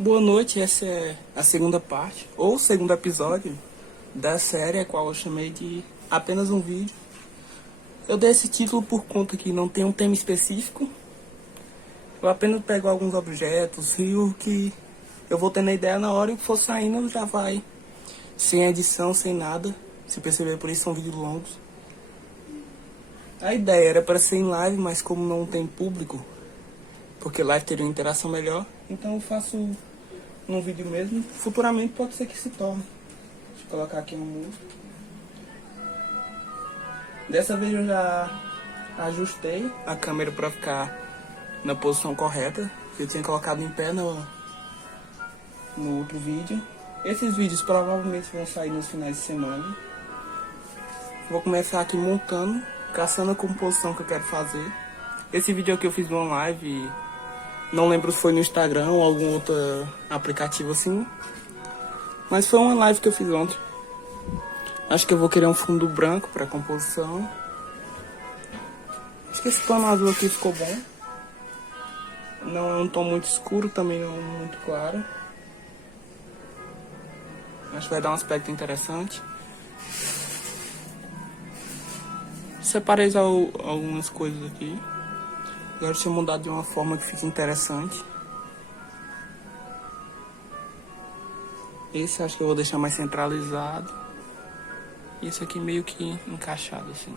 Boa noite, essa é a segunda parte, ou segundo episódio da série, a qual eu chamei de Apenas um Vídeo. Eu dei esse título por conta que não tem um tema específico. Eu apenas pego alguns objetos e o que eu vou tendo a ideia na hora e o que for saindo já vai. Sem edição, sem nada. Se perceber, por isso são vídeos longos. A ideia era para ser em live, mas como não tem público, porque live teria uma interação melhor, então eu faço num vídeo mesmo. Futuramente pode ser que se torne. Deixa eu colocar aqui uma música. Dessa vez eu já ajustei a câmera para ficar na posição correta. Eu tinha colocado em pé no outro vídeo. Esses vídeos provavelmente vão sair nos finais de semana. Vou começar aqui montando, caçando a composição que eu quero fazer. Esse vídeo aqui eu fiz uma live, não lembro se foi no Instagram ou algum outro aplicativo assim, mas foi uma live que eu fiz ontem. Acho que eu vou querer um fundo branco para composição. Acho que esse pano azul aqui ficou bom. Não é um tom muito escuro, também não muito claro. Acho que vai dar um aspecto interessante. Separei algumas coisas aqui. Agora deixa eu mudar de uma forma que fique interessante. Esse acho que eu vou deixar mais centralizado. E esse aqui meio que encaixado assim.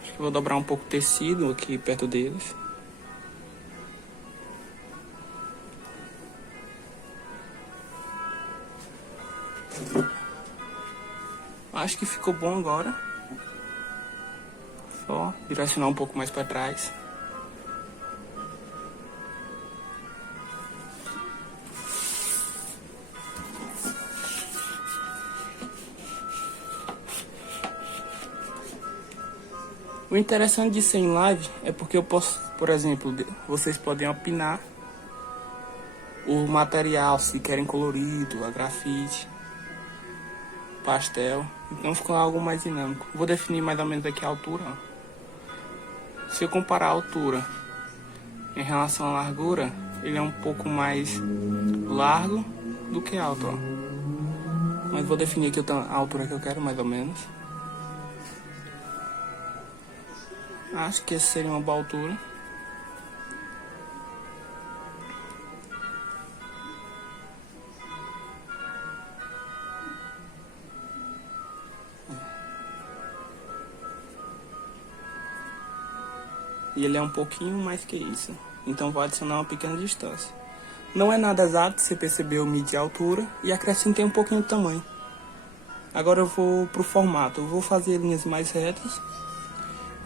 Acho que eu vou dobrar um pouco o tecido aqui perto deles. Acho que ficou bom agora. Só direcionar um pouco mais para trás. O interessante de ser em live é porque eu posso, por exemplo, vocês podem opinar o material, se querem colorido, a grafite, pastel. Então ficou algo mais dinâmico. Vou definir mais ou menos aqui a altura. Se eu comparar a altura em relação à largura, ele é um pouco mais largo do que alto, ó. Mas vou definir aqui a altura que eu quero, mais ou menos. Acho que essa seria uma boa altura. E ele é um pouquinho mais que isso. Então vou adicionar uma pequena distância. Não é nada exato, você percebeu, eu medi a altura e acrescentei um pouquinho de tamanho. Agora eu vou pro formato. Eu vou fazer linhas mais retas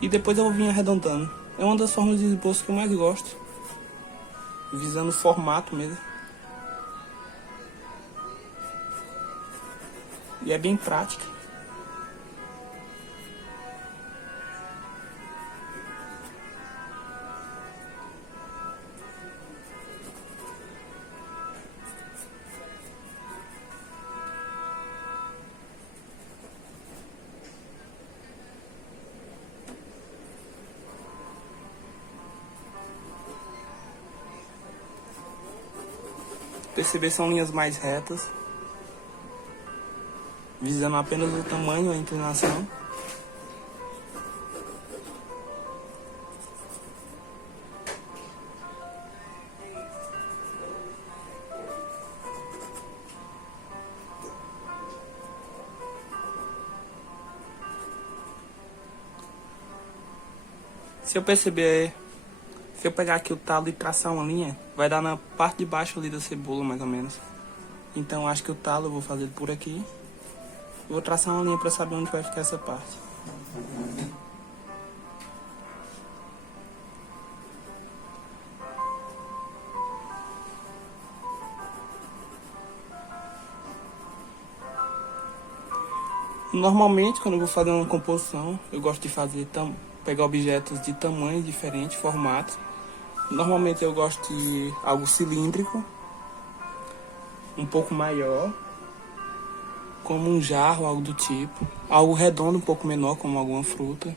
e depois eu vou vir arredondando. É uma das formas de esboço que eu mais gosto, visando o formato mesmo. E é bem prática. Perceber, são linhas mais retas, visando apenas o tamanho e a inclinação. Se eu perceber, se eu pegar aqui o talo e traçar uma linha, vai dar na parte de baixo ali da cebola, mais ou menos. Então acho que o talo eu vou fazer por aqui. Eu vou traçar uma linha para saber onde vai ficar essa parte. Normalmente, quando eu vou fazer uma composição, eu gosto de pegar objetos de tamanho diferente, formato. Normalmente eu gosto de algo cilíndrico, um pouco maior, como um jarro, algo do tipo. Algo redondo, um pouco menor, como alguma fruta.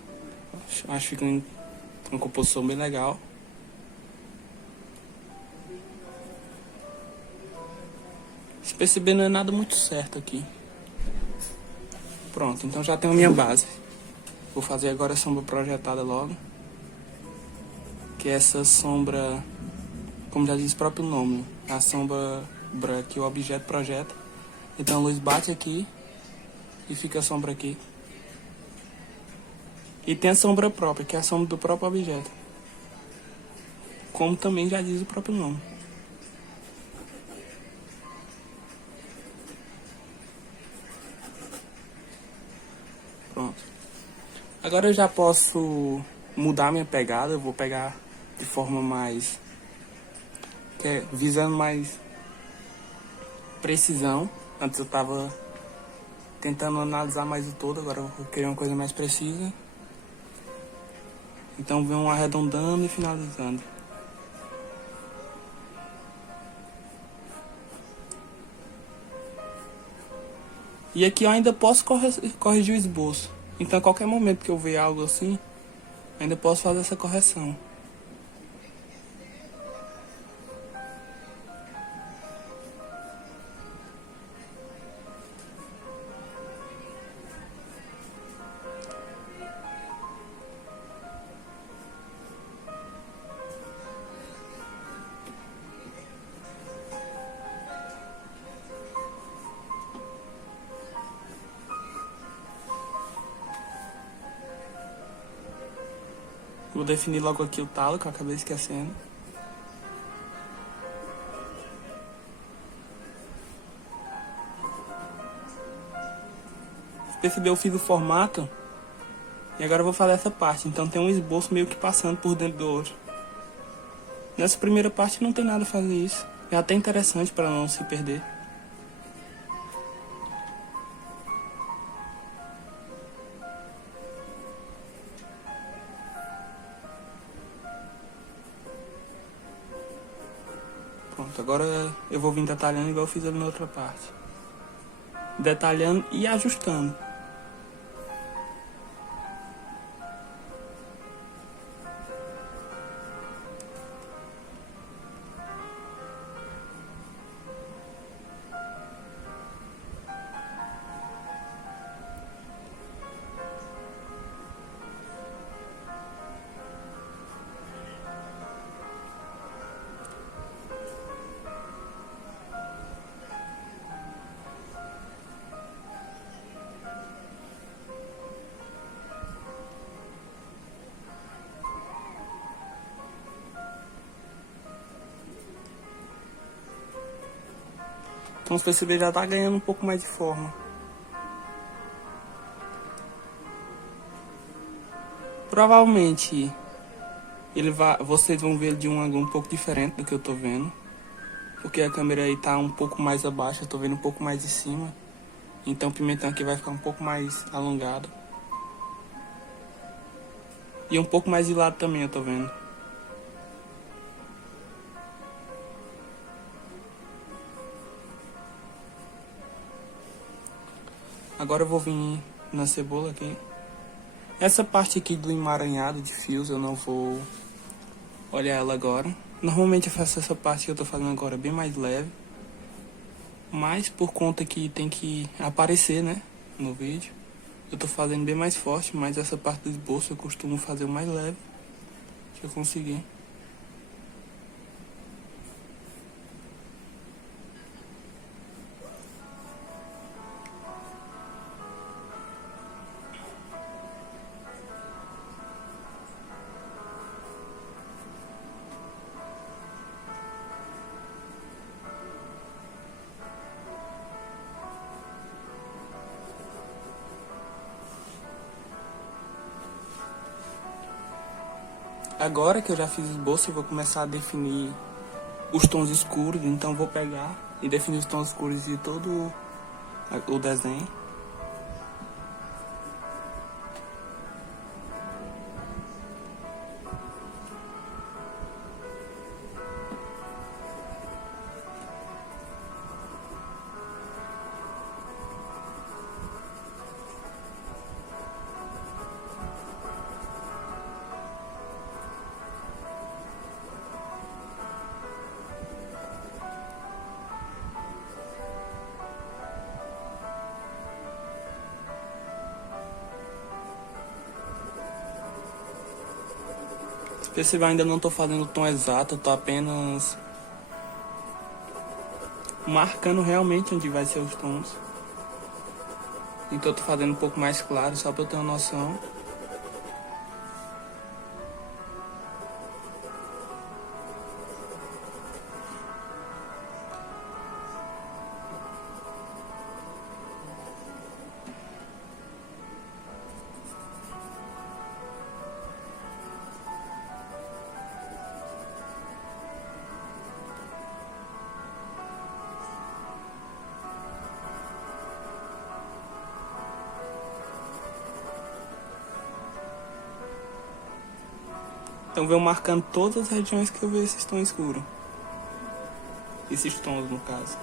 Acho que fica uma composição bem legal. Se perceber, não é nada muito certo aqui. Pronto, então já tenho a minha base. Vou fazer agora a sombra projetada logo. Que é essa sombra, como já diz o próprio nome, a sombra branca que o objeto projeta. Então a luz bate aqui e fica a sombra aqui. E tem a sombra própria, que é a sombra do próprio objeto. Como também já diz o próprio nome. Pronto. Agora eu já posso mudar minha pegada. Eu vou pegar de forma mais... visando mais precisão. Antes eu tava tentando analisar mais o todo. Agora eu vou querer uma coisa mais precisa. Então venho arredondando e finalizando. E aqui eu ainda posso corrigir o esboço. Então a qualquer momento que eu ver algo assim, ainda posso fazer essa correção. Vou definir logo aqui o talo, que eu acabei esquecendo. Se perceber, eu fiz o formato. E agora eu vou fazer essa parte. Então tem um esboço meio que passando por dentro do outro. Nessa primeira parte não tem nada a fazer isso. É até interessante para não se perder. Pronto, agora eu vou vir detalhando igual eu fiz ali na outra parte. Detalhando e ajustando. Então, se perceber, já tá ganhando um pouco mais de forma. Provavelmente, vocês vão ver de um ângulo um pouco diferente do que eu tô vendo. Porque a câmera aí tá um pouco mais abaixo, eu tô vendo um pouco mais de cima. Então o pimentão aqui vai ficar um pouco mais alongado. E um pouco mais de lado também eu tô vendo. Agora eu vou vir na cebola aqui. Essa parte aqui do emaranhado de fios eu não vou olhar ela agora. Normalmente eu faço essa parte que eu tô fazendo agora bem mais leve. Mas por conta que tem que aparecer, né, no vídeo, eu tô fazendo bem mais forte. Mas essa parte do esboço eu costumo fazer o mais leve que eu conseguir. Agora que eu já fiz o esboço, eu vou começar a definir os tons escuros. Então vou pegar e definir os tons escuros de todo o desenho. Perceba, ainda não tô fazendo o tom exato, eu tô apenas marcando realmente onde vai ser os tons. Então eu tô fazendo um pouco mais claro, só pra eu ter uma noção. Então venho marcando todas as regiões que eu vejo esses tons escuros. Esses tons, no caso.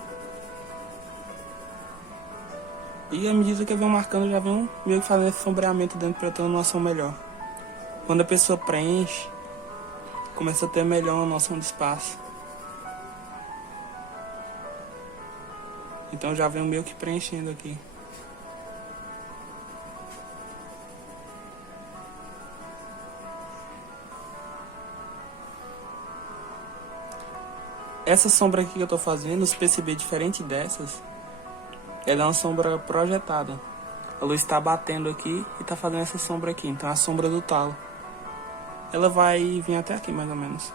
E à medida que eu venho marcando, eu já venho meio que fazendo esse sombreamento dentro pra eu ter uma noção melhor. Quando a pessoa preenche, começa a ter melhor uma noção de espaço. Então eu já venho meio que preenchendo aqui. Essa sombra aqui que eu tô fazendo, se perceber diferente dessas, ela é uma sombra projetada. A luz está batendo aqui e tá fazendo essa sombra aqui. Então é a sombra do talo. Ela vai vir até aqui mais ou menos.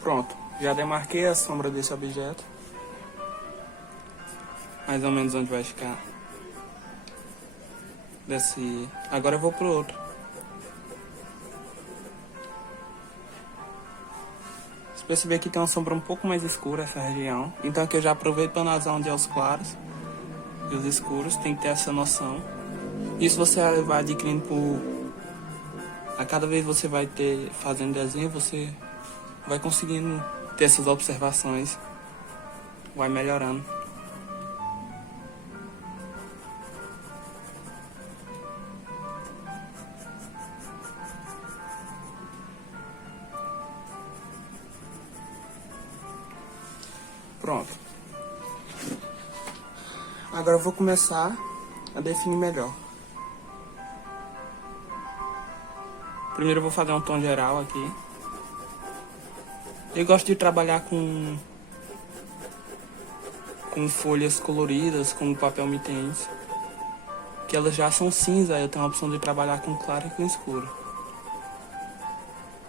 Pronto, já demarquei a sombra desse objeto. Mais ou menos onde vai ficar. Agora eu vou pro outro. Se perceber que tem uma sombra um pouco mais escura essa região. Então aqui eu já aproveito para analisar onde é os claros e os escuros. Tem que ter essa noção. Isso você vai adquirindo por... A cada vez você vai fazendo desenho, você vai conseguindo ter essas observações. Vai melhorando. Pronto. Agora eu vou começar a definir melhor. Primeiro eu vou fazer um tom geral aqui. Eu gosto de trabalhar com folhas coloridas, como papel mitente, que elas já são cinza, eu tenho a opção de trabalhar com claro e com escuro.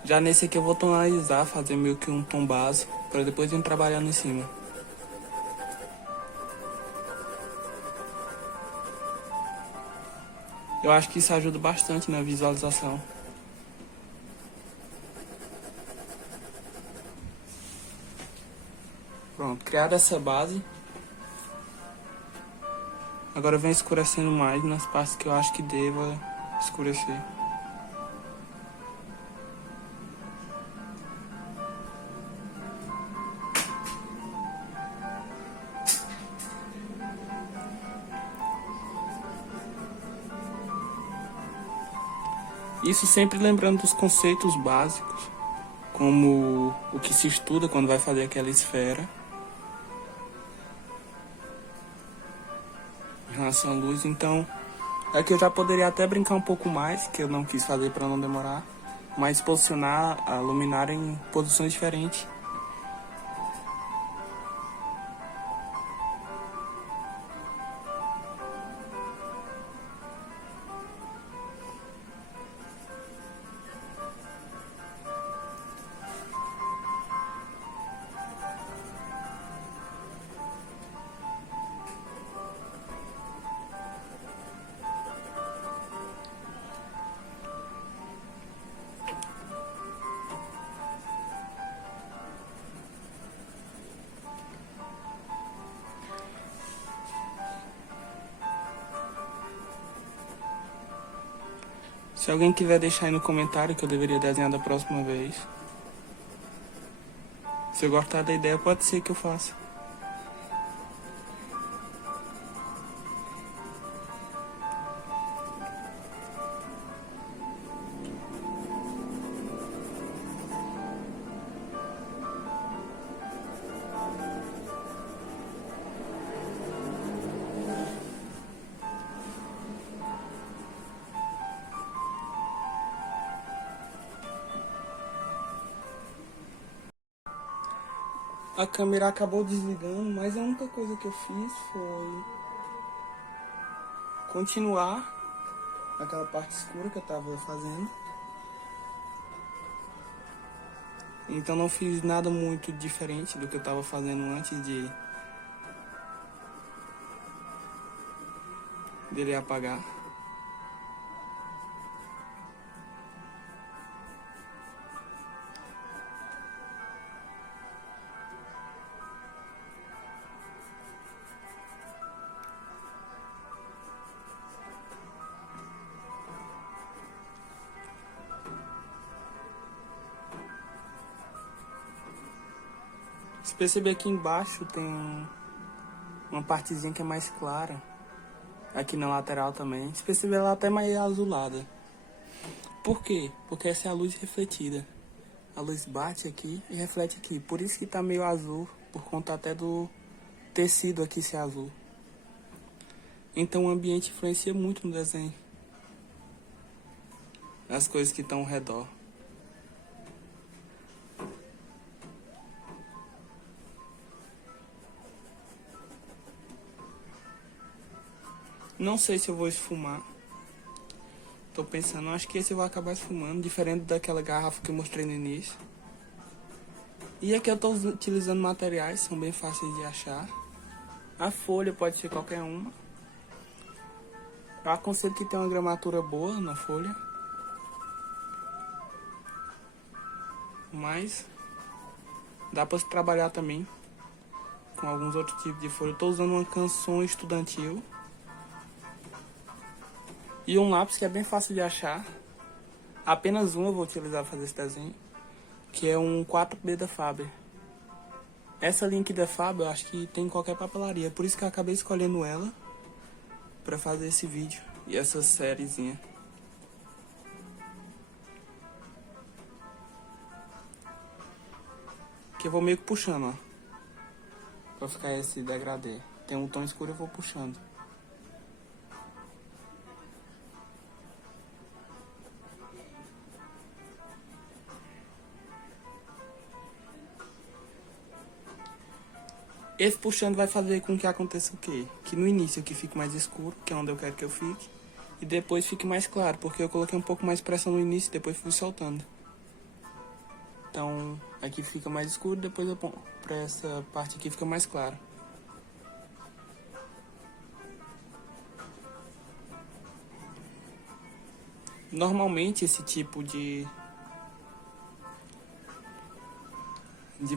Já nesse aqui eu vou tonalizar, fazer meio que um tom base, para depois ir trabalhando em cima. Eu acho que isso ajuda bastante na visualização. Pronto, criada essa base. Agora eu venho escurecendo mais nas partes que eu acho que deva escurecer. Isso sempre lembrando dos conceitos básicos, como o que se estuda quando vai fazer aquela esfera. Em relação à luz, então aqui eu já poderia até brincar um pouco mais, que eu não quis fazer para não demorar, mas posicionar a luminária em posições diferentes. Se alguém quiser deixar aí no comentário que eu deveria desenhar da próxima vez. Se eu gostar da ideia, pode ser que eu faça. A câmera acabou desligando, mas a única coisa que eu fiz foi continuar aquela parte escura que eu tava fazendo. Então não fiz nada muito diferente do que eu tava fazendo antes dele apagar. Se perceber aqui embaixo tem uma partezinha que é mais clara. Aqui na lateral também. Se perceber ela até mais azulada. Por quê? Porque essa é a luz refletida. A luz bate aqui e reflete aqui. Por isso que tá meio azul. Por conta até do tecido aqui ser azul. Então o ambiente influencia muito no desenho. As coisas que estão ao redor. Não sei se eu vou esfumar. Tô pensando, acho que esse eu vou acabar esfumando, diferente daquela garrafa que eu mostrei no início. E aqui eu tô utilizando materiais, são bem fáceis de achar. A folha pode ser qualquer uma. Eu aconselho que tenha uma gramatura boa na folha. Mas dá pra se trabalhar também com alguns outros tipos de folha. Eu tô usando uma canção estudantil. E um lápis que é bem fácil de achar. Apenas um eu vou utilizar para fazer esse desenho. Que é um 4B da Faber. Essa linha aqui da Faber eu acho que tem em qualquer papelaria. Por isso que eu acabei escolhendo ela para fazer esse vídeo e essa sériezinha. Que eu vou meio que puxando, ó. Pra ficar esse degradê. Tem um tom escuro, eu vou puxando. Esse puxando vai fazer com que aconteça o quê? Que no início aqui fique mais escuro, que é onde eu quero que eu fique. E depois fique mais claro, porque eu coloquei um pouco mais de pressão no início e depois fui soltando. Então aqui fica mais escuro, depois eu ponho pra essa parte aqui fica mais claro. Normalmente esse tipo de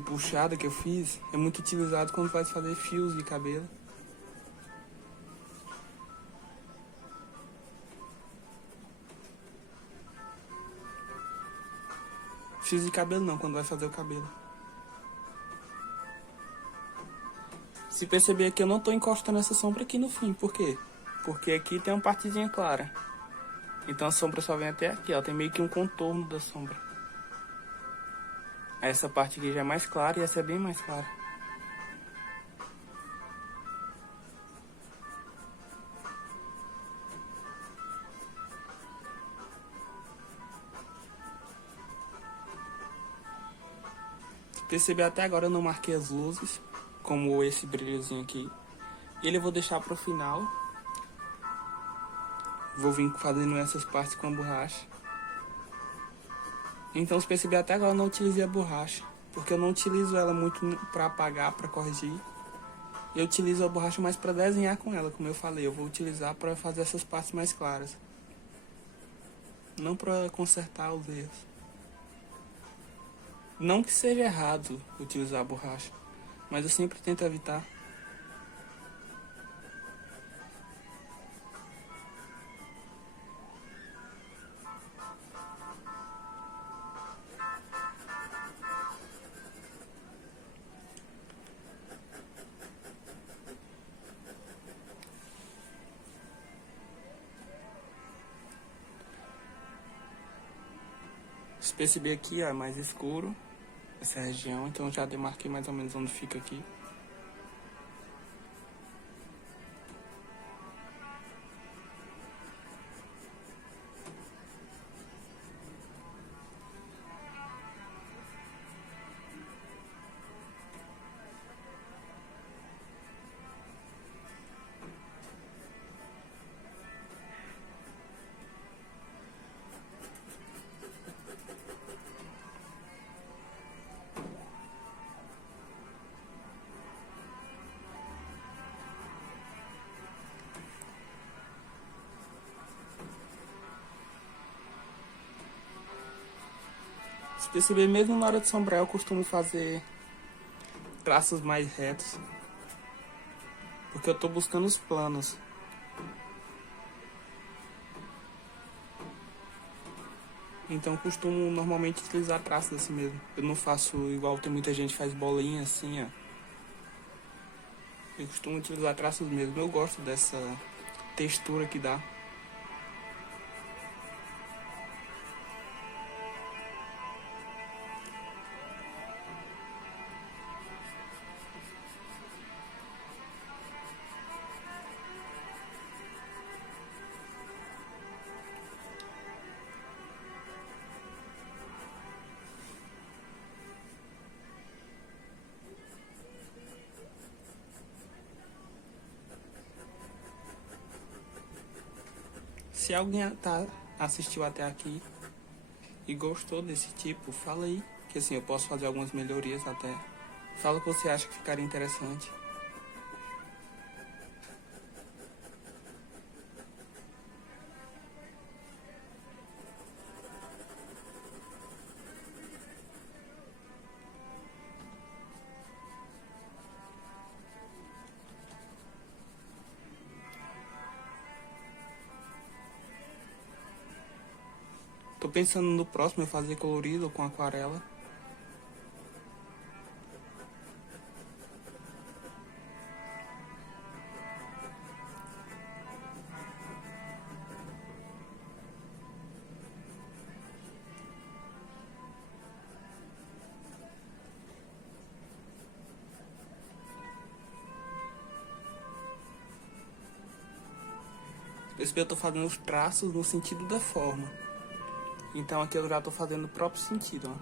puxada que eu fiz é muito utilizado quando vai fazer fios de cabelo. Fios de cabelo não, quando vai fazer o cabelo. Se perceber aqui, eu não tô encostando essa sombra aqui no fim, por quê? Porque aqui tem uma partezinha clara. Então a sombra só vem até aqui, ó, tem meio que um contorno da sombra. Essa parte aqui já é mais clara e essa é bem mais clara. Se perceber até agora eu não marquei as luzes, como esse brilhozinho aqui. Ele eu vou deixar pro final. Vou vir fazendo essas partes com a borracha. Então se perceber até agora eu não utilizei a borracha. Porque eu não utilizo ela muito pra apagar, pra corrigir. Eu utilizo a borracha mais pra desenhar com ela, como eu falei. Eu vou utilizar pra fazer essas partes mais claras. Não pra consertar os erros. Não que seja errado utilizar a borracha. Mas eu sempre tento evitar. Esse PCB aqui ó, é mais escuro, essa região, então já demarquei mais ou menos onde fica aqui. Se perceber, mesmo na hora de sombrar, eu costumo fazer traços mais retos, porque eu tô buscando os planos. Então eu costumo normalmente utilizar traços assim mesmo. Eu não faço igual tem muita gente que faz bolinha assim, ó. Eu costumo utilizar traços mesmo. Eu gosto dessa textura que dá. Se alguém assistiu até aqui e gostou desse tipo, fala aí. Que assim, eu posso fazer algumas melhorias até. Fala o que você acha que ficaria interessante. Tô pensando no próximo eu fazer colorido com aquarela. Esse eu tô fazendo os traços no sentido da forma. Então aqui eu já tô fazendo o próprio sentido, ó.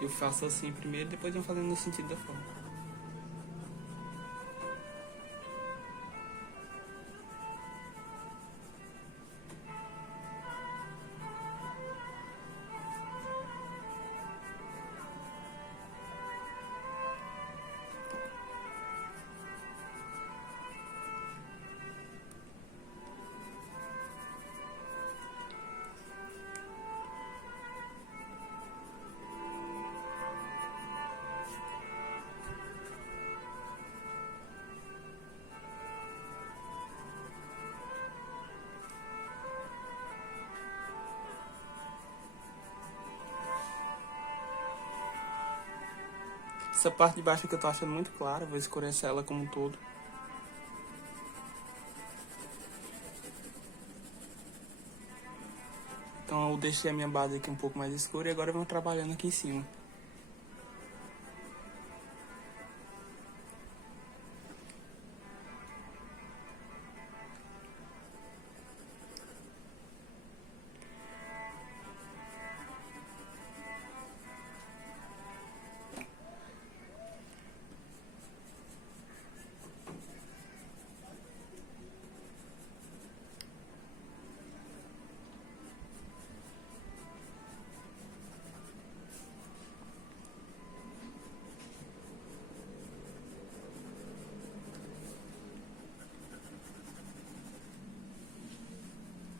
Eu faço assim primeiro, depois eu vou fazendo no sentido da forma. Essa parte de baixo que eu tô achando muito clara, vou escurecer ela como um todo. Então eu deixei a minha base aqui um pouco mais escura e agora vamos trabalhando aqui em cima.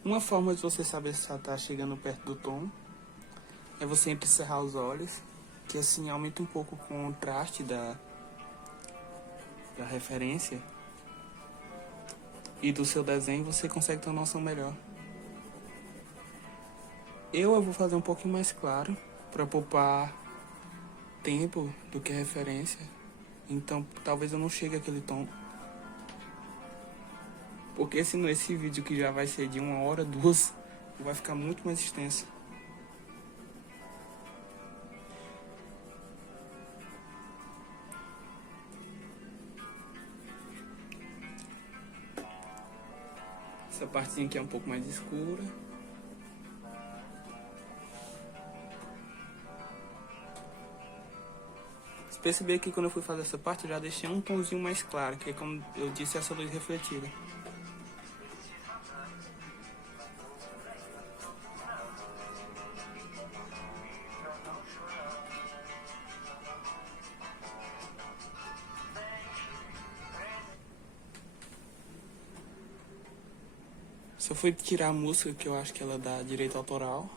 Uma forma de você saber se ela tá chegando perto do tom é você entrecerrar os olhos, que assim aumenta um pouco o contraste da referência e do seu desenho, você consegue ter uma noção melhor. Eu vou fazer um pouquinho mais claro para poupar tempo do que referência, então talvez eu não chegue àquele tom. Porque senão esse vídeo que já vai ser de 1 hora, 2, vai ficar muito mais extensa. Essa partezinha aqui é um pouco mais escura. Você perceber que quando eu fui fazer essa parte, eu já deixei um tomzinho mais claro, que é, como eu disse, essa luz refletida. Se eu for tirar a música, que eu acho que ela dá direito autoral,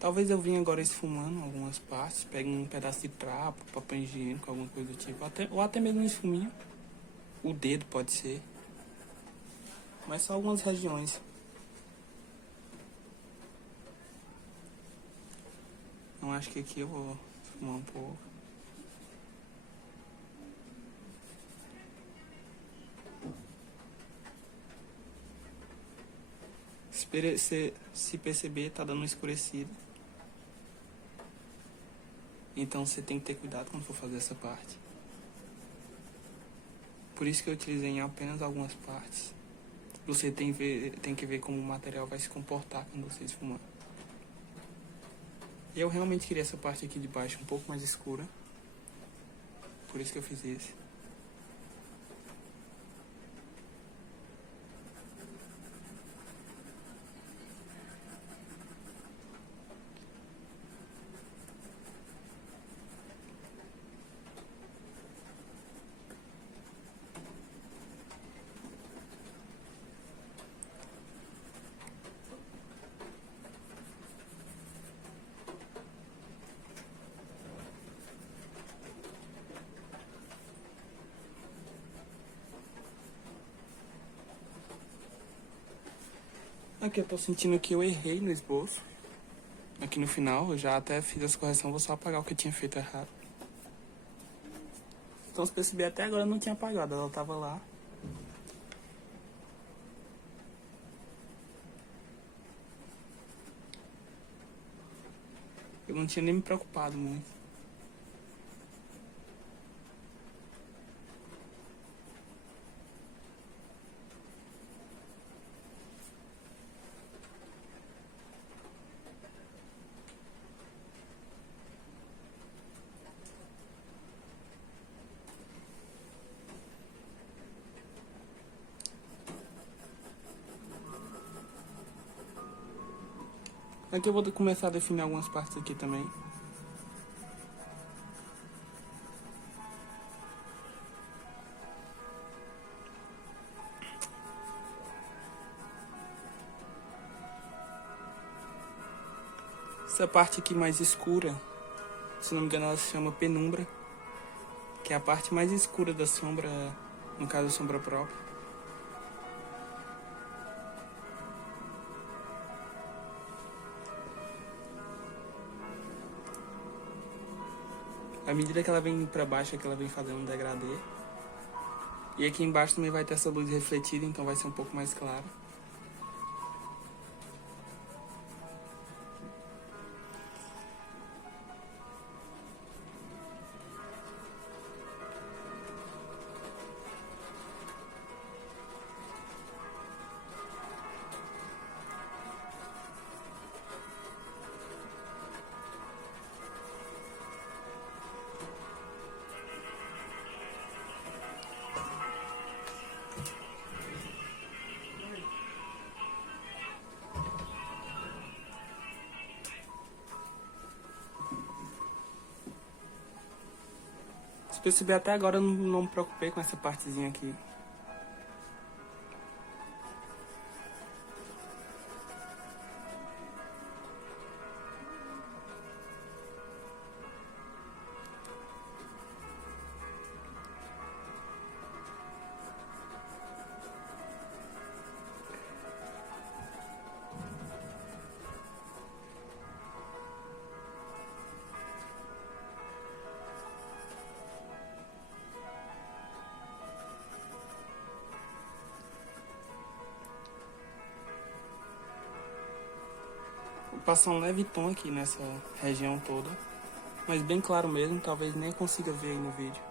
talvez eu venha agora esfumando algumas partes, pegue um pedaço de trapo, papel higiênico, alguma coisa do tipo, ou até mesmo um esfuminho. O dedo pode ser, mas só algumas regiões. Então acho que aqui eu vou esfumar um pouco. Se perceber, tá dando uma escurecida. Então você tem que ter cuidado quando for fazer essa parte. Por isso que eu utilizei em apenas algumas partes. Você tem que ver como o material vai se comportar quando você esfumar. Eu realmente queria essa parte aqui de baixo um pouco mais escura. Por isso que eu fiz esse. Aqui eu tô sentindo que eu errei no esboço. Aqui no final, eu já até fiz essa correção, vou só apagar o que eu tinha feito errado. Então, se perceber, até agora eu não tinha apagado, ela tava lá. Eu não tinha nem me preocupado muito. Aqui eu vou começar a definir algumas partes aqui também. Essa parte aqui mais escura, se não me engano ela se chama penumbra, que é a parte mais escura da sombra, no caso a sombra própria. À medida que ela vem pra baixo, é que ela vem fazendo um degradê. E aqui embaixo também vai ter essa luz refletida, então vai ser um pouco mais claro. Se perceber, até agora eu não me preocupei com essa partezinha aqui. passar um leve tom aqui nessa região toda, mas bem claro mesmo, talvez nem consiga ver aí no vídeo.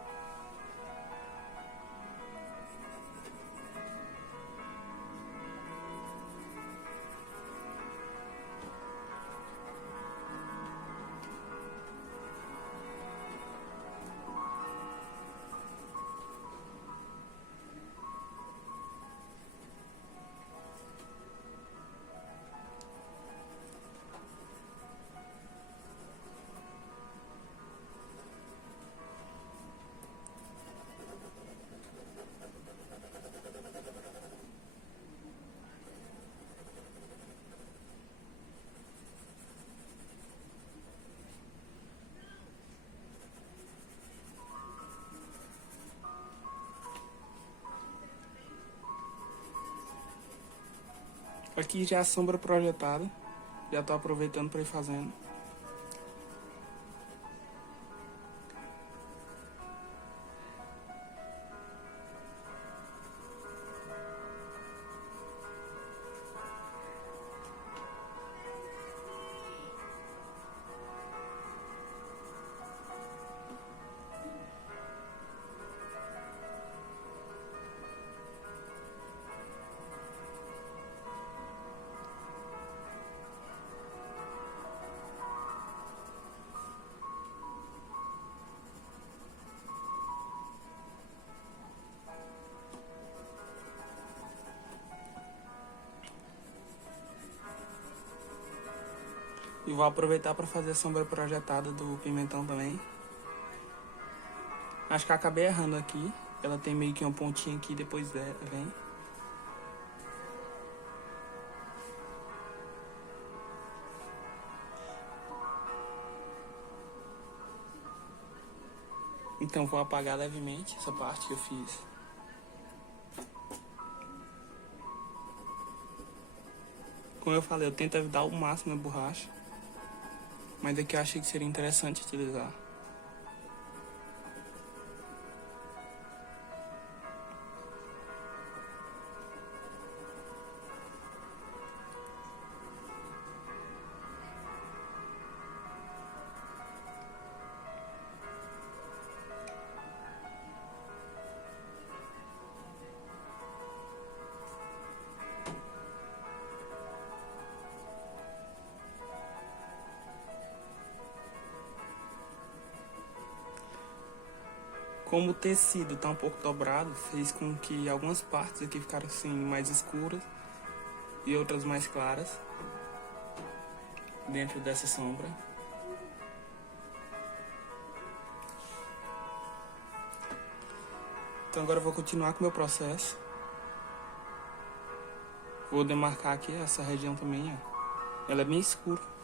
Aqui já a sombra projetada, já tô aproveitando para ir fazendo. E vou aproveitar para fazer a sombra projetada do pimentão também. Acho que acabei errando aqui. Ela tem meio que uma pontinha aqui, depois vem. Então vou apagar levemente essa parte que eu fiz. Como eu falei, eu tento evitar ao máximo a borracha. Mas aqui eu achei que seria interessante utilizar. Como o tecido tá um pouco dobrado, fez com que algumas partes aqui ficaram assim mais escuras e outras mais claras dentro dessa sombra. Então agora eu vou continuar com o meu processo. Vou demarcar aqui essa região também, ó. Ela é bem escura.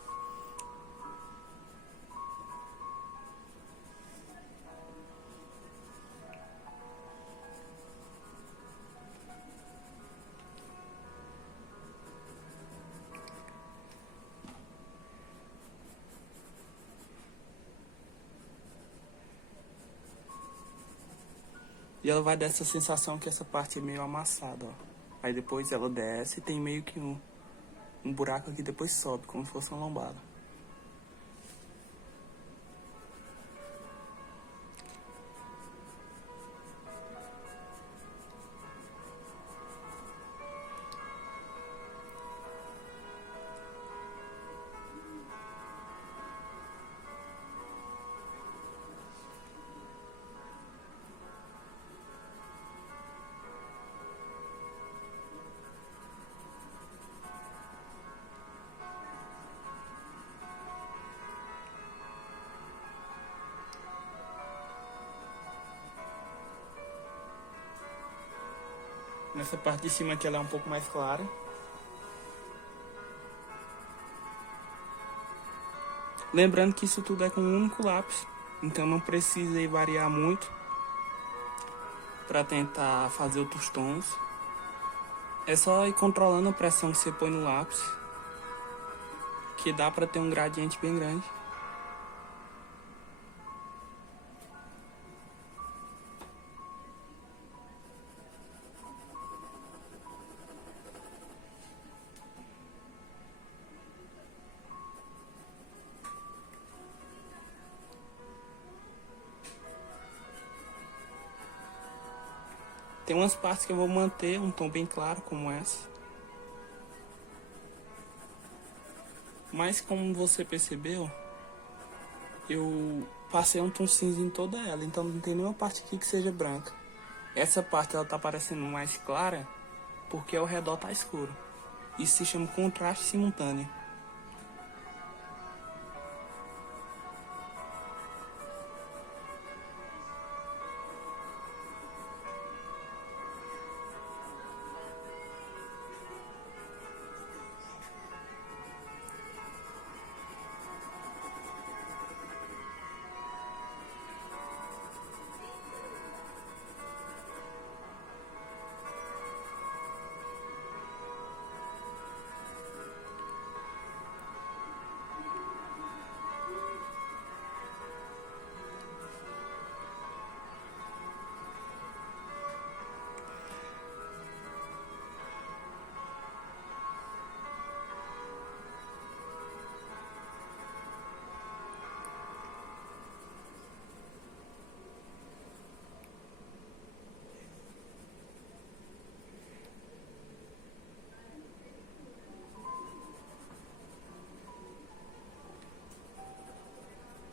E ela vai dar essa sensação que essa parte é meio amassada, ó. Aí depois ela desce e tem meio que um buraco aqui, depois sobe, como se fosse uma lombada. Nessa parte de cima aqui ela é um pouco mais clara. Lembrando que isso tudo é com um único lápis, então não precisa variar muito para tentar fazer outros tons. É só ir controlando a pressão que você põe no lápis, que dá para ter um gradiente bem grande. Tem umas partes que eu vou manter um tom bem claro, como essa. Mas como você percebeu, eu passei um tom cinza em toda ela, então não tem nenhuma parte aqui que seja branca. Essa parte ela tá parecendo mais clara porque ao redor tá escuro. Isso se chama contraste simultâneo.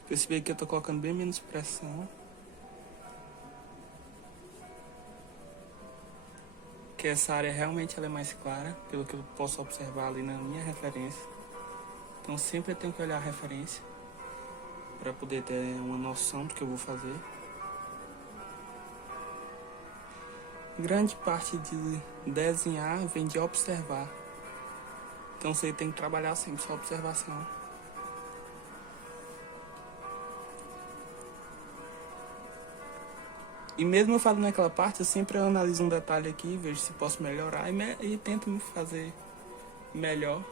Percebi que eu tô colocando bem menos pressão. Que essa área realmente ela é mais clara, pelo que eu posso observar ali na minha referência. Então sempre eu tenho que olhar a referência para poder ter uma noção do que eu vou fazer. Grande parte de desenhar vem de observar. Então você tem que trabalhar sempre sua observação. E mesmo eu fazendo aquela parte, eu sempre analiso um detalhe aqui, vejo se posso melhorar e tento me fazer melhor.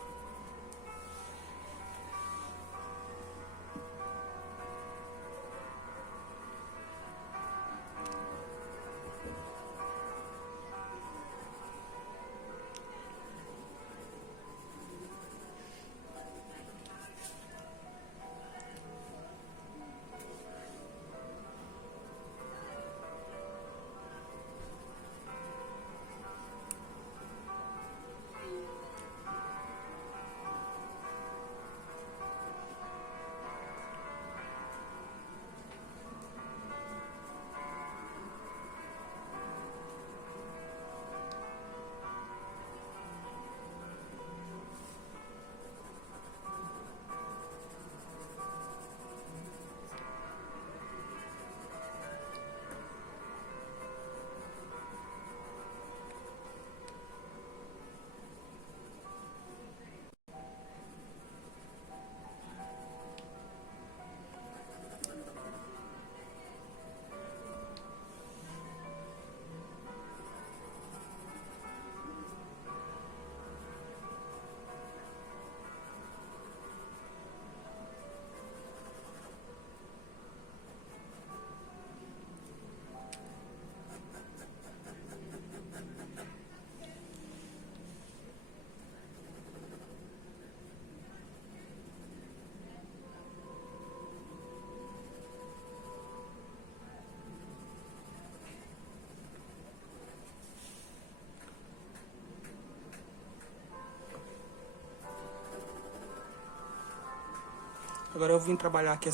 Agora eu vim trabalhar aqui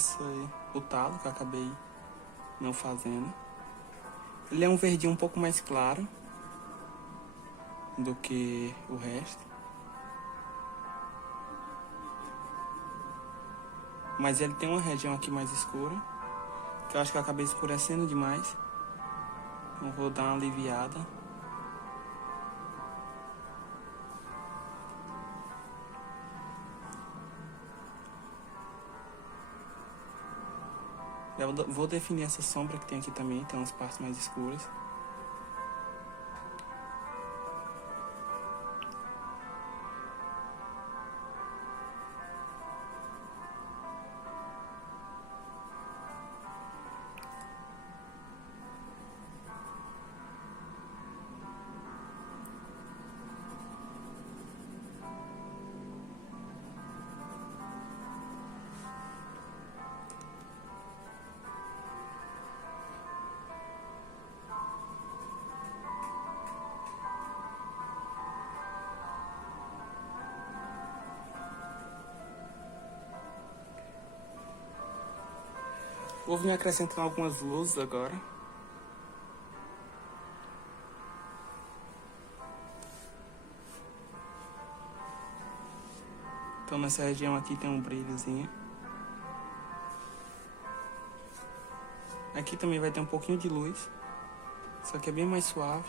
o talo que eu acabei não fazendo. Ele é um verdinho um pouco mais claro do que o resto. Mas ele tem uma região aqui mais escura, que eu acho que eu acabei escurecendo demais. Então vou dar uma aliviada. Eu vou definir essa sombra que tem aqui também, tem umas partes mais escuras. Vou vir acrescentando algumas luzes agora. Então nessa região aqui tem um brilhozinho. Aqui também vai ter um pouquinho de luz, só que é bem mais suave.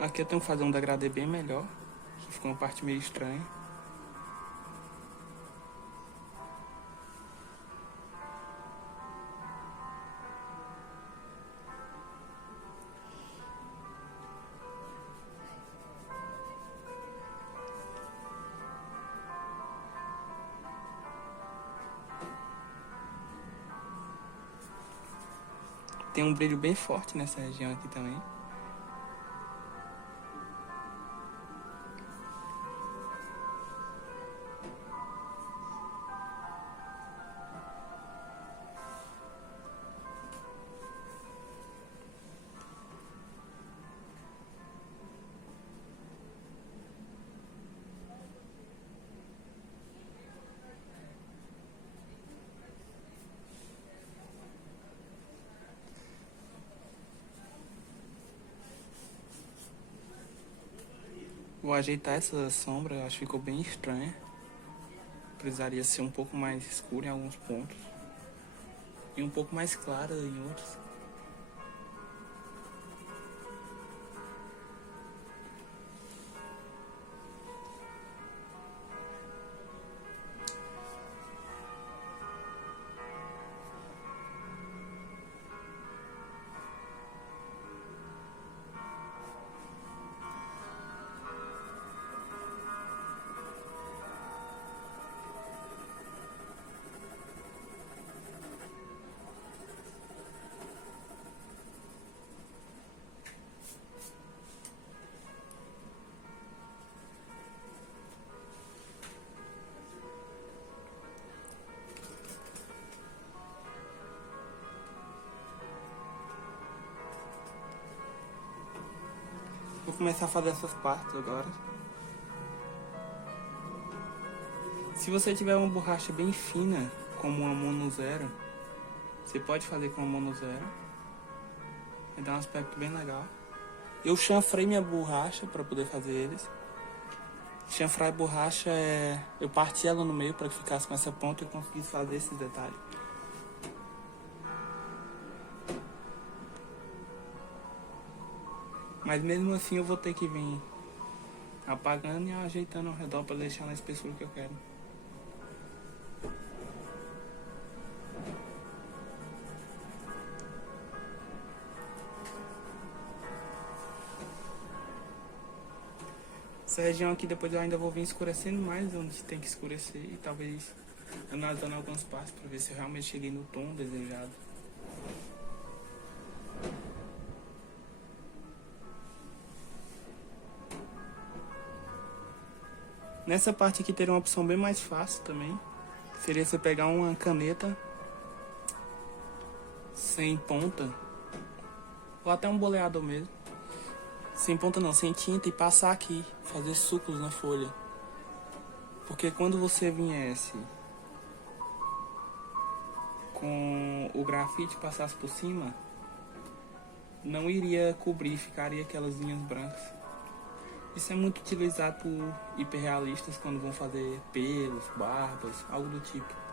Aqui eu tenho que fazer um degradê bem melhor, que ficou uma parte meio estranha. Tem um brilho bem forte nessa região aqui também. Vou ajeitar essa sombra, eu acho que ficou bem estranha. Precisaria ser um pouco mais escura em alguns pontos e um pouco mais clara em outros. Vou começar a fazer essas partes agora. Se você tiver uma borracha bem fina, como uma Mono Zero, você pode fazer com a Mono Zero. Vai dar um aspecto bem legal. Eu chanfrei minha borracha para poder fazer eles. Chanfrar a borracha é... eu parti ela no meio para que ficasse com essa ponta e eu conseguisse fazer esses detalhes. Mas mesmo assim eu vou ter que vir apagando e ajeitando ao redor para deixar na espessura que eu quero. Essa região aqui depois eu ainda vou vir escurecendo mais onde tem que escurecer e talvez analisando algumas partes para ver se eu realmente cheguei no tom desejado. Nessa parte aqui teria uma opção bem mais fácil também. Seria você pegar uma caneta sem ponta, ou até um boleador mesmo. Sem ponta não, sem tinta, e passar aqui, fazer sucos na folha. Porque quando você viesse com o grafite e passasse por cima, não iria cobrir, ficaria aquelas linhas brancas. Isso é muito utilizado por hiperrealistas quando vão fazer pelos, barbas, algo do tipo.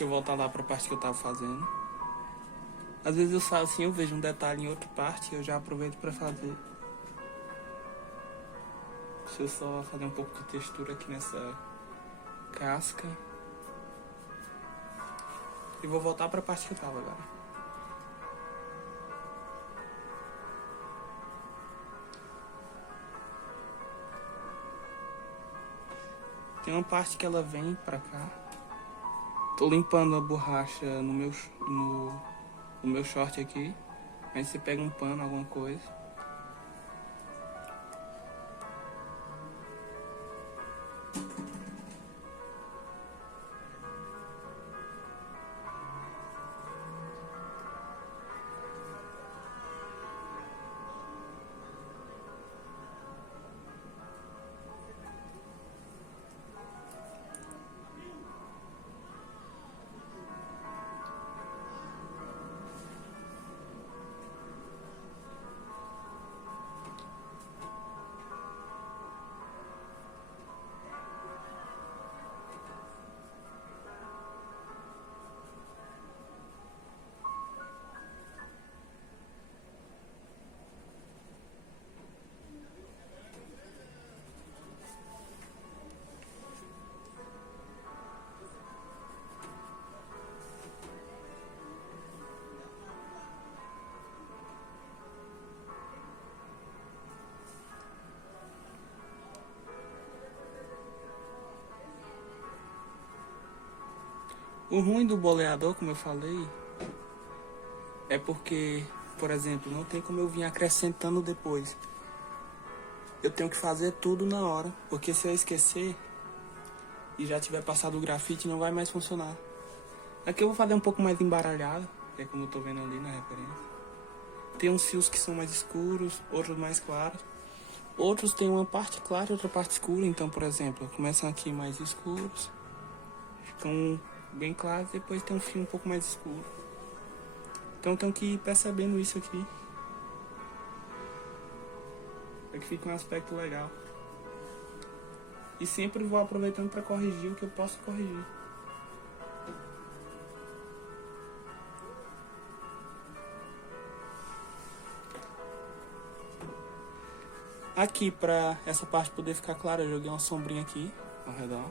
Deixa eu voltar lá para a parte que eu tava fazendo. Às vezes eu saio assim, eu vejo um detalhe em outra parte e eu já aproveito para fazer. Deixa eu só fazer um pouco de textura aqui nessa casca. E vou voltar pra parte que eu tava agora. Tem uma parte que ela vem pra cá. Tô limpando a borracha no meu short aqui. Aí você pega um pano, alguma coisa. O ruim do boleador, como eu falei, é porque, por exemplo, não tem como eu vir acrescentando depois. Eu tenho que fazer tudo na hora, porque se eu esquecer e já tiver passado o grafite, não vai mais funcionar. Aqui eu vou fazer um pouco mais embaralhado, que é como eu tô vendo ali na referência. Tem uns fios que são mais escuros, outros mais claros. Outros tem uma parte clara e outra parte escura. Então, por exemplo, começam aqui mais escuros, ficam bem claros, depois tem um fio um pouco mais escuro. Então eu tenho que ir percebendo isso aqui, para que fique um aspecto legal. E sempre vou aproveitando para corrigir o que eu posso corrigir. Aqui, para essa parte poder ficar clara, eu joguei uma sombrinha aqui ao redor.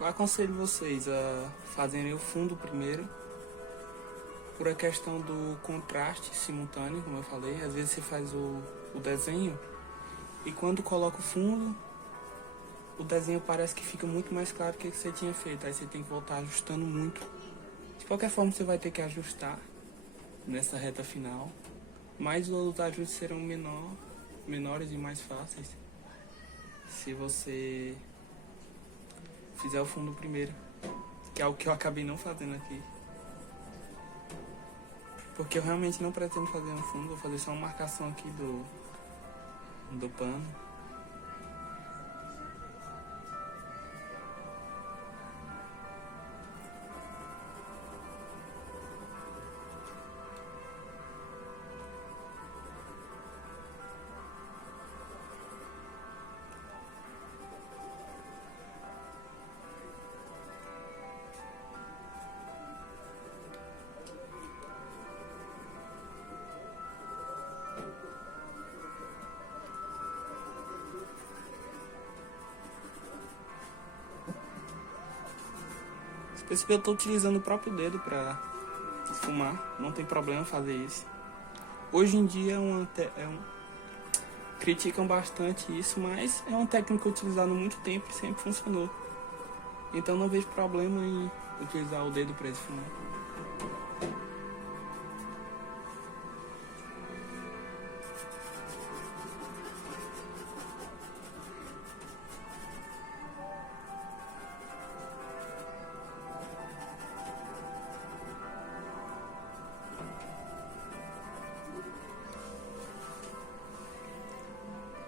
Eu aconselho vocês a fazerem o fundo primeiro, por a questão do contraste simultâneo, como eu falei. Às vezes você faz o desenho e quando coloca o fundo, o desenho parece que fica muito mais claro que o que você tinha feito. Aí você tem que voltar ajustando muito. De qualquer forma, você vai ter que ajustar nessa reta final, mas os ajustes serão menores e mais fáceis se você fizer o fundo primeiro, que é o que eu acabei não fazendo aqui, porque eu realmente não pretendo fazer um fundo, vou fazer só uma marcação aqui do pano. Por isso que eu estou utilizando o próprio dedo para esfumar, não tem problema fazer isso. Hoje em dia criticam bastante isso, mas é uma técnica utilizada há muito tempo e sempre funcionou. Então não vejo problema em utilizar o dedo para esfumar.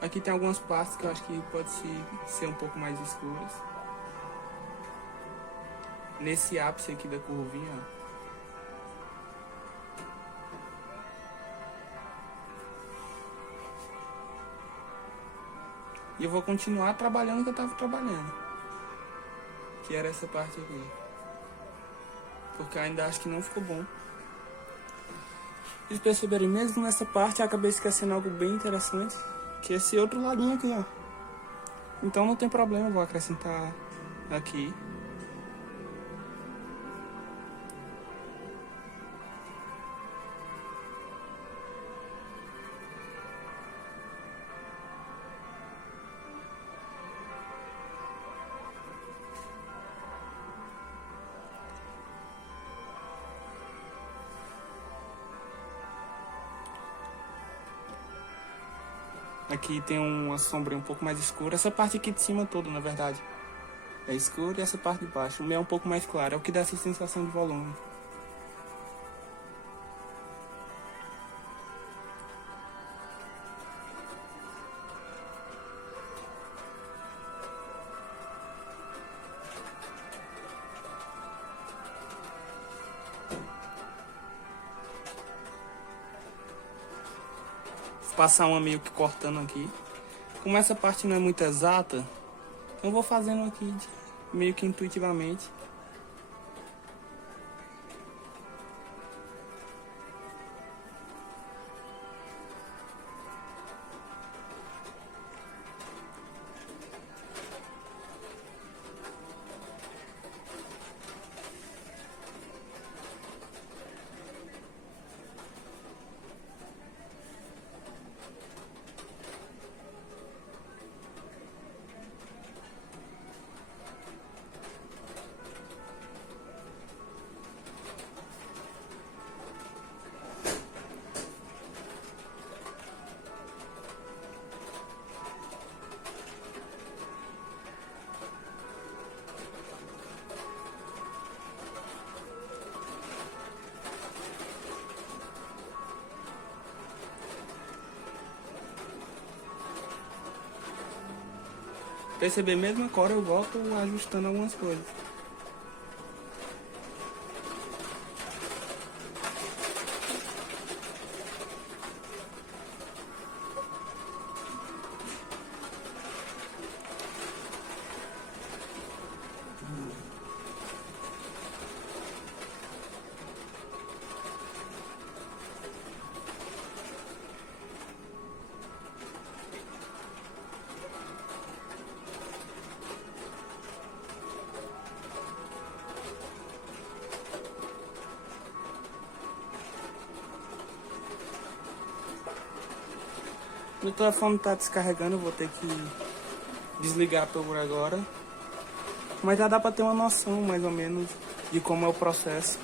Aqui tem algumas partes que eu acho que pode ser um pouco mais escuras. Nesse ápice aqui da curvinha, ó. E eu vou continuar trabalhando o que eu tava trabalhando. Que era essa parte aqui. Porque eu ainda acho que não ficou bom. Vocês perceberem, mesmo nessa parte eu acabei esquecendo algo bem interessante. Que é esse outro ladinho aqui, ó. Então não tem problema, eu vou acrescentar aqui. Aqui tem uma sombra um pouco mais escura. Essa parte aqui de cima toda, na verdade, é escura e essa parte de baixo, o meu é um pouco mais claro. É o que dá essa sensação de volume. Vou passar uma meio que cortando aqui. Como essa parte não é muito exata, eu vou fazendo aqui meio que intuitivamente. Perceber mesmo agora eu volto ajustando algumas coisas. O telefone tá descarregando, eu vou ter que desligar por agora. Mas já dá pra ter uma noção mais ou menos de como é o processo.